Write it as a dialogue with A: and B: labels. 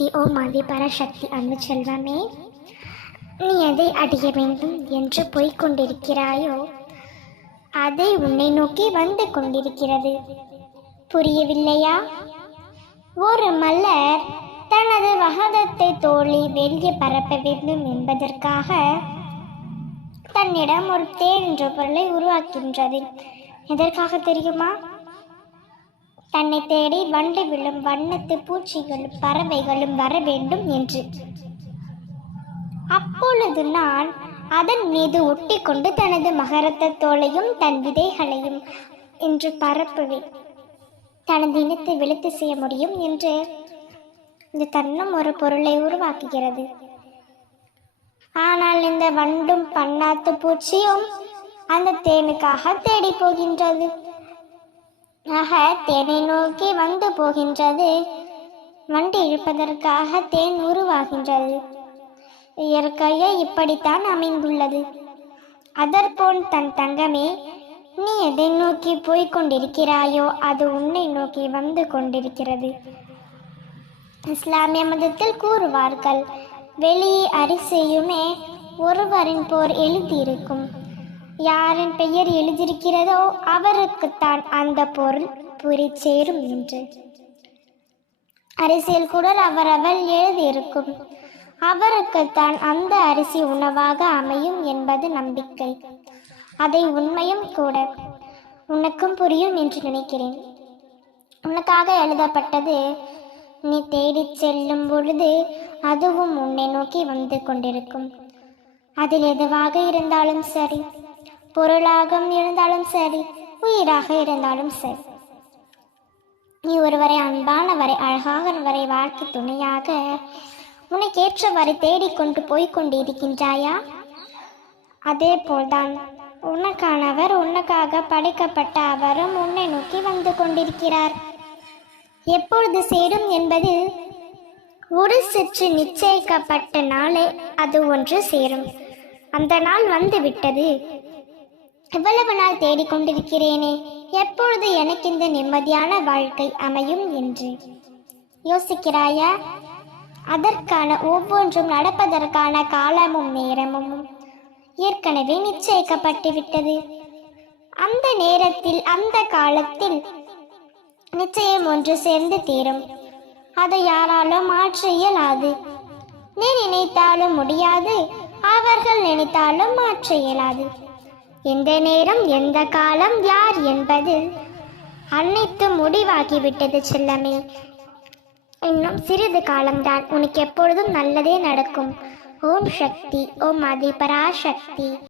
A: சக்தி ஓ மதி பராசக்தி அன்பு செல்வமே. நீ எதை அடைய வேண்டும் என்று போய்க் கொண்டிருக்கிறாயோ அதை உன்னை நோக்கி வந்து கொண்டிருக்கிறது. புரியவில்லையா? ஒரு மலர் தனது வகதத்தை தோழி வெளியே பரப்ப வேண்டும் என்பதற்காக தன்னிடம் ஒரு தேன் என்ற பொருளை உருவாக்கின்றது எதற்காக தெரியுமா? தன்னை தேடி வண்டு விழும் வண்ணத்து பூச்சிகளும் பறவைகளும் வர வேண்டும் என்று. அப்பொழுது நான் அதன் மீது ஒட்டிக்கொண்டு தனது மகரத்த தோலையும் தன் விதைகளையும் என்று பரப்புவேன். தனது இனத்தை வெளுத்து செய்ய முடியும் என்று இந்த தன்னம் ஒரு பொருளை உருவாக்குகிறது. ஆனால் இந்த வண்டும் பன்னாத்து பூச்சியும் அந்த தேனுக்காக தேடி போகின்றது. ஆக தேனை நோக்கி வந்து போகின்றது. வண்டு இழுப்பதற்காக தேன் உருவாகின்றது. இயற்கையே இப்படித்தான் அமைந்துள்ளது. அதற்போன் தன் தங்கமே நீ எதை நோக்கி போய்க் கொண்டிருக்கிறாயோ அது உன்னை நோக்கி வந்து கொண்டிருக்கிறது. இஸ்லாமிய மதத்தில் கூறுவார்கள் வெளியே அரிசியுமே ஒருவரின் போர் எழுதியிருக்கும். யாரின் பெயர் எழுதியிருக்கிறதோ அவருக்குத்தான் அந்த பொருள் புரி சேரும் என்று. அரசியல் கூட அவரவள் எழுதியிருக்கும். அவருக்குத்தான் அந்த அரிசி உணவாக அமையும் என்பது நம்பிக்கை. அதை உண்மையும் கூட உனக்கும் புரியும் என்று நினைக்கிறேன். உனக்காக எழுதப்பட்டது நீ தேடி செல்லும் பொழுது அதுவும் உன்னை நோக்கி வந்து கொண்டிருக்கும். அதில் எதுவாக இருந்தாலும் சரி. பொருளாக இருந்தாலும் சரி உயிராக இருந்தாலும் சரி. நீ ஒருவரை அன்பானவரை அழகானவரை வாழ்க்கை துணையாக உனக்கேற்றவரை தேடிக்கொண்டு போய்க் கொண்டிருக்கின்றாயா? அதே போல்தான் உனக்கானவர் உனக்காக படைக்கப்பட்ட அவரும் உன்னை நோக்கி வந்து கொண்டிருக்கிறார். எப்பொழுது சேரும் என்பது ஒரு சிற்று நிச்சயிக்கப்பட்ட நாளே அது ஒன்று சேரும். அந்த நாள் வந்துவிட்டது இவ்வளவு நாள் தேடிக்கொண்டிருக்கிறேனே? எப்பொழுது எனக்கு இந்த நிம்மதியான வாழ்க்கை அமையும் என்று? யோசிக்கிறாயா? அதற்கான ஒவ்வொன்றும் நடப்பதற்கான காலமும் நேரமும் ஏற்கனவே நிச்சயிக்கப்பட்டு விட்டது அந்த நேரத்தில் அந்த காலத்தில் நிச்சயம் ஒன்று சேர்ந்து தீரும். அதை யாராலும் மாற்ற இயலாது. நீ நினைத்தாலும் முடியாது அவர்கள் நினைத்தாலும் மாற்ற இயலாது. எந்த நேரம் எந்த காலம் யார் என்பது அனைத்து முடிவாகிவிட்டது செல்லமே. இன்னும் சிறிது காலம்தான் உனக்கு எப்பொழுதும் நல்லதே நடக்கும். ஓம் சக்தி ஓம் அதிபராசக்தி.